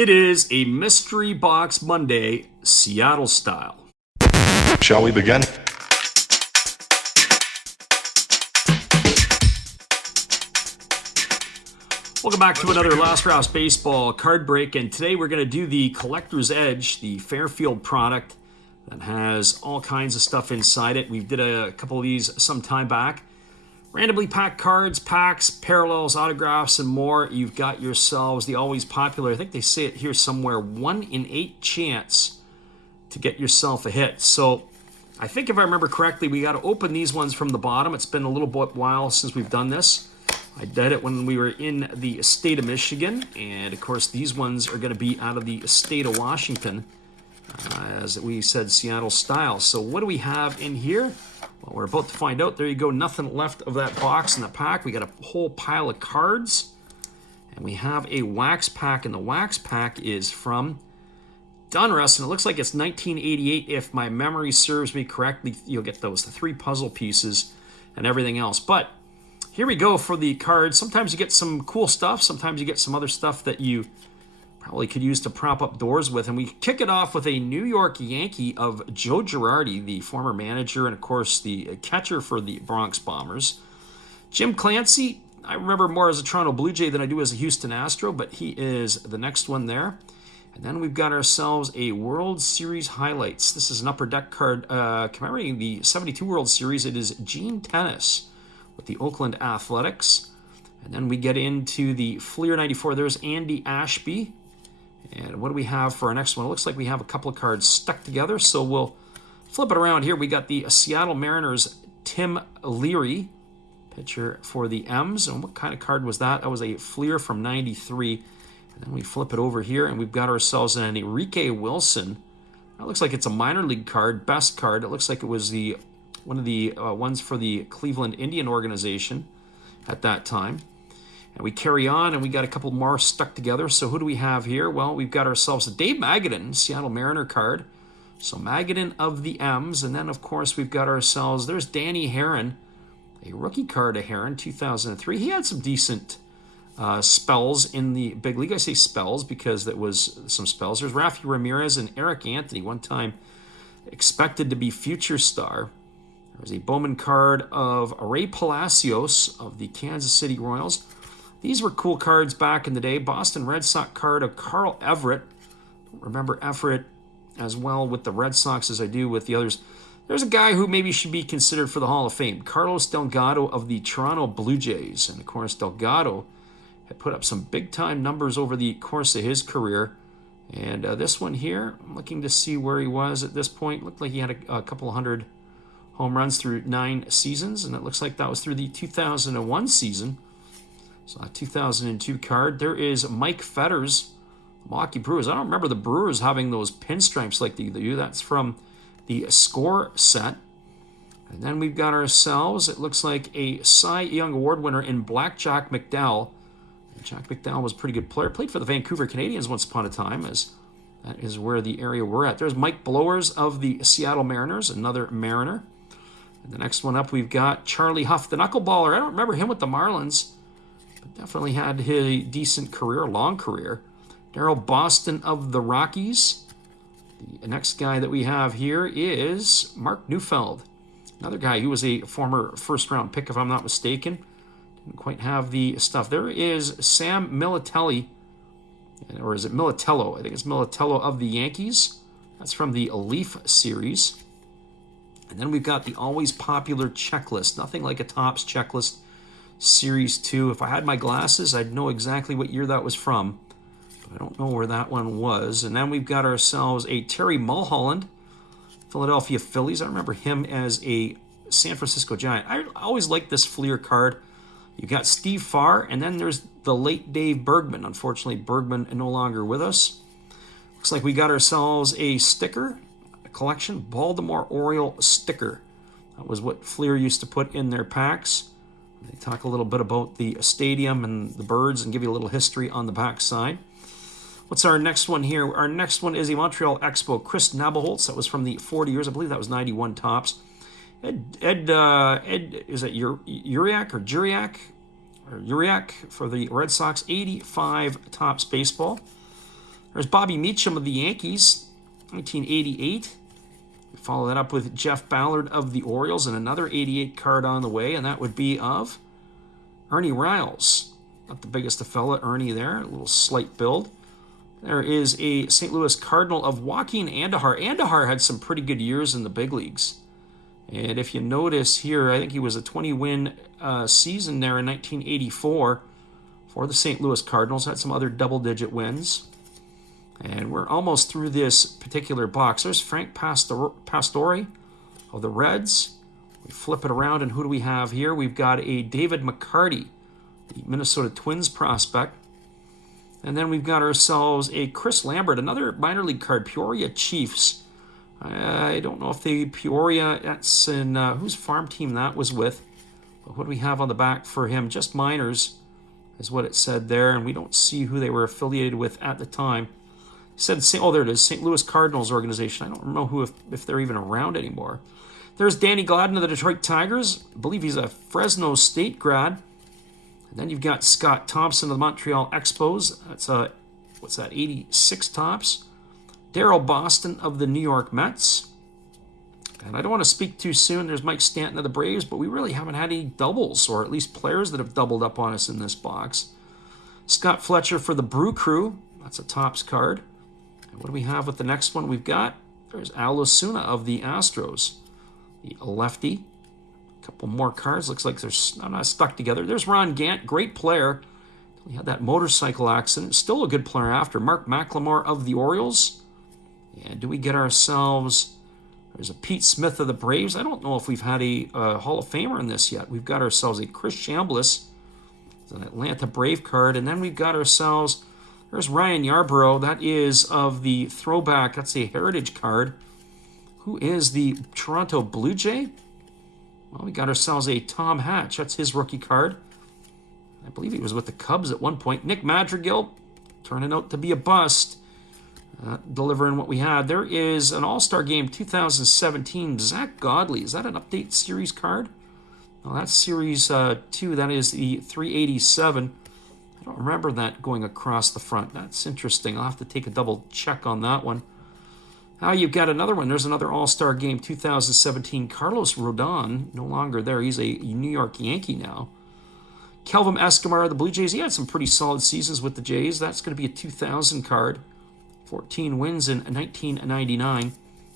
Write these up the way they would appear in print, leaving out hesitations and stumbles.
It is a Mystery Box Monday, Seattle style. Shall we begin? Welcome back to another Last Rouse Baseball card break, and today we're going to do the Collector's Edge, the Fairfield product that has all kinds of stuff inside it. We did a couple of these some time back. Randomly packed cards, packs, parallels, autographs, and more. You've got yourselves the always popular, I think they say it here somewhere, 1 in 8 chance to get yourself a hit. So I think if I remember correctly, we got to open these ones from the bottom. It's been a little bit while since we've done this. I did it when we were in the state of Michigan, and of course these ones are going to be out of the state of Washington, as we said, Seattle style. So what do we have in here? Well, we're about to find out. There you go, nothing left of that box in the pack. We got a whole pile of cards, and we have a wax pack, and the wax pack is from Donruss, and it looks like it's 1988 if my memory serves me correctly. You'll get those, the 3 puzzle pieces and everything else. But here we go for the cards. Sometimes you get some cool stuff. Sometimes you get some other stuff that you probably could use to prop up doors with. And we kick it off with a New York Yankee of Joe Girardi, the former manager and, of course, the catcher for the Bronx Bombers. Jim Clancy, I remember more as a Toronto Blue Jay than I do as a Houston Astro, but he is the next one there. And then we've got ourselves a World Series highlights. This is an upper deck card commemorating the 72 World Series. It is Gene Tennis with the Oakland Athletics. And then we get into the Fleer 94. There's Andy Ashby. And what do we have for our next one? It looks like we have a couple of cards stuck together, so we'll flip it around here. We got the Seattle Mariners Tim Leary, pitcher for the M's. And what kind of card was that? That was a Fleer from 93. And then we flip it over here, and we've got ourselves an Enrique Wilson. That looks like it's a minor league card, best card. It looks like it was one of the ones for the Cleveland Indian organization at that time. And we carry on, and we got a couple more stuck together. So who do we have here? Well, we've got ourselves a Dave Magadan, Seattle Mariner card. So Magadan of the M's. And then, of course, we've got ourselves, there's Danny Herron, a rookie card of Herron, 2003. He had some decent spells in the big league. I say spells because that was some spells. There's Rafi Ramirez and Eric Anthony, one time expected to be future star. There's a Bowman card of Ray Palacios of the Kansas City Royals. These were cool cards back in the day. Boston Red Sox card of Carl Everett. Don't remember Everett as well with the Red Sox as I do with the others. There's a guy who maybe should be considered for the Hall of Fame. Carlos Delgado of the Toronto Blue Jays. And of course, Delgado had put up some big-time numbers over the course of his career. And this one here, I'm looking to see where he was at this point. Looked like he had a couple hundred home runs through 9 seasons. And it looks like that was through the 2001 season. So a 2002 card. There is Mike Fetters, Milwaukee Brewers. I don't remember the Brewers having those pinstripes like they do. That's from the Score set. And then we've got ourselves, it looks like a Cy Young Award winner in Black Jack McDowell. And Jack McDowell was a pretty good player. Played for the Vancouver Canadians once upon a time, as that is where the area we're at. There's Mike Blowers of the Seattle Mariners, another Mariner. And the next one up, we've got Charlie Huff, the knuckleballer. I don't remember him with the Marlins, but definitely had a decent career, long career. Daryl Boston of the Rockies. The next guy that we have here is Mark Neufeld, another guy who was a former first-round pick, if I'm not mistaken. Didn't quite have the stuff. There is Sam Militelli, or is it Militello? I think it's Militello of the Yankees. That's from the Leaf series. And then we've got the always popular checklist. Nothing like a Topps checklist. Series 2. If I had my glasses, I'd know exactly what year that was from. But I don't know where that one was. And then we've got ourselves a Terry Mulholland, Philadelphia Phillies. I remember him as a San Francisco Giant. I always liked this Fleer card. You got Steve Farr, and then there's the late Dave Bergman. Unfortunately, Bergman no longer with us. Looks like we got ourselves a sticker, a collection, Baltimore Oriole sticker. That was what Fleer used to put in their packs. They talk a little bit about the stadium and the birds and give you a little history on the back side. What's our next one here? Our next one is a Montreal Expo. Chris Nabelholtz. That was from the 40 years. I believe that was 91 Topps. Ed is it Uriak or Juriak? Or Uriak for the Red Sox. 85 Topps baseball. There's Bobby Meacham of the Yankees, 1988. We follow that up with Jeff Ballard of the Orioles and another 88 card on the way, and that would be of Ernie Riles. Not the biggest of fella, Ernie there, a little slight build. There is a St. Louis Cardinal of Joaquin Andahar. Andahar had some pretty good years in the big leagues. And if you notice here, I think he was a 20-win season there in 1984 for the St. Louis Cardinals. Had some other double-digit wins. And we're almost through this particular box. There's Frank Pastore of the Reds. We flip it around, and who do we have here? We've got a David McCarty, the Minnesota Twins prospect. And then we've got ourselves a Chris Lambert, another minor league card, Peoria Chiefs. I don't know if the Peoria, that's in whose farm team that was with. But what do we have on the back for him? Just minors is what it said there, and we don't see who they were affiliated with at the time. It said, oh, there it is, St. Louis Cardinals organization. I don't know if they're even around anymore. There's Danny Gladden of the Detroit Tigers. I believe he's a Fresno State grad. And then you've got Scott Thompson of the Montreal Expos. That's what's that, 86 tops. Daryl Boston of the New York Mets. And I don't want to speak too soon. There's Mike Stanton of the Braves, but we really haven't had any doubles, or at least players that have doubled up on us in this box. Scott Fletcher for the Brew Crew. That's a tops card. And what do we have with the next one we've got? There's Al Osuna of the Astros, the lefty. A couple more cards. Looks like they're not stuck together. There's Ron Gant, great player. He had that motorcycle accident. Still a good player after. Mark McLemore of the Orioles. And do we get ourselves... There's a Pete Smith of the Braves. I don't know if we've had a Hall of Famer in this yet. We've got ourselves a Chris Chambliss. It's an Atlanta Brave card. And then we've got ourselves... There's Ryan Yarbrough. That is of the throwback. That's a Heritage card. Who is the Toronto Blue Jay? Well, we got ourselves a Tom Hatch. That's his rookie card. I believe he was with the Cubs at one point. Nick Madrigal, turning out to be a bust. Delivering what we had. There is an All-Star Game 2017. Zach Godley. Is that an update series card? No, that's series 2. That is the 387. I don't remember that going across the front. That's interesting. I'll have to take a double check on that one. You've got another one. There's another All-Star Game 2017. Carlos Rodon, no longer there. He's a New York Yankee now. Kelvin Escobar of the Blue Jays. He had some pretty solid seasons with the Jays. That's going to be a 2000 card. 14 wins in 1999. I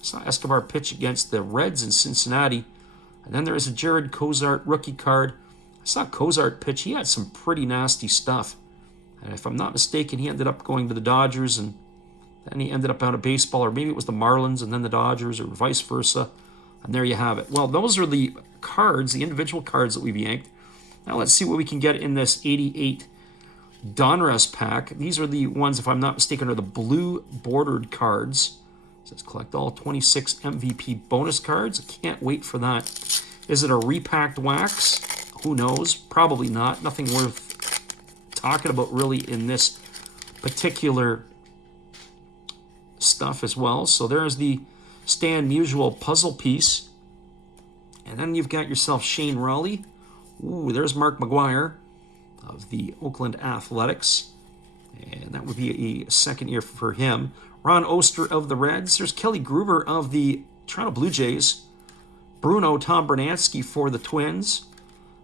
saw Escobar pitch against the Reds in Cincinnati. And then there is a Jared Cozart rookie card. I saw Cozart pitch. He had some pretty nasty stuff. And if I'm not mistaken, he ended up going to the Dodgers, and then he ended up out of baseball, or maybe it was the Marlins and then the Dodgers, or vice versa. And there you have it. Well, those are the cards, the individual cards that we've yanked. Now let's see what we can get in this 88 Donruss pack. These are the ones, if I'm not mistaken, are the blue bordered cards. It says collect all 26 MVP bonus cards. I can't wait for that. Is it a repacked wax? Who knows? Probably not. Nothing worth talking about really in this particular stuff as well. So there's the Stan Musial puzzle piece. And then you've got yourself Shane Raleigh. Ooh, there's Mark McGwire of the Oakland Athletics. And that would be a second year for him. Ron Oster of the Reds. There's Kelly Gruber of the Toronto Blue Jays. Tom Bernansky for the Twins.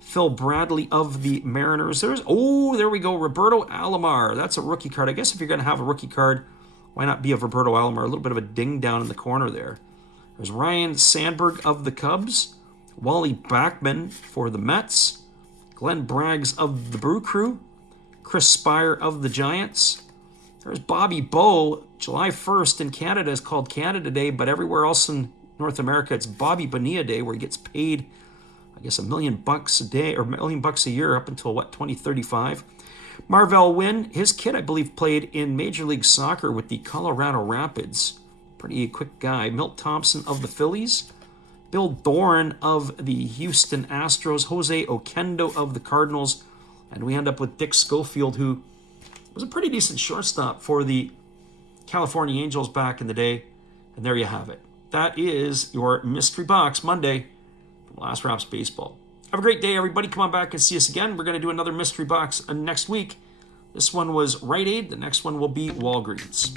Phil Bradley of the Mariners. There we go. Roberto Alomar. That's a rookie card. I guess if you're going to have a rookie card, why not be a Roberto Alomar? A little bit of a ding down in the corner there. There's Ryan Sandberg of the Cubs. Wally Backman for the Mets. Glenn Braggs of the Brew Crew. Chris Spire of the Giants. There's Bobby Bowe. July 1st in Canada is called Canada Day, but everywhere else in North America it's Bobby Bonilla Day, where he gets paid, I guess, $1 million a day, or $1 million a year up until, 2035. Marvell Wynn, his kid, I believe, played in Major League Soccer with the Colorado Rapids. Pretty quick guy. Milt Thompson of the Phillies. Bill Doran of the Houston Astros. Jose Oquendo of the Cardinals. And we end up with Dick Schofield, who was a pretty decent shortstop for the California Angels back in the day. And there you have it. That is your Mystery Box Monday from Last Wraps Baseball. Have a great day, everybody. Come on back and see us again. We're going to do another Mystery Box next week. This one was Rite Aid. The next one will be Walgreens.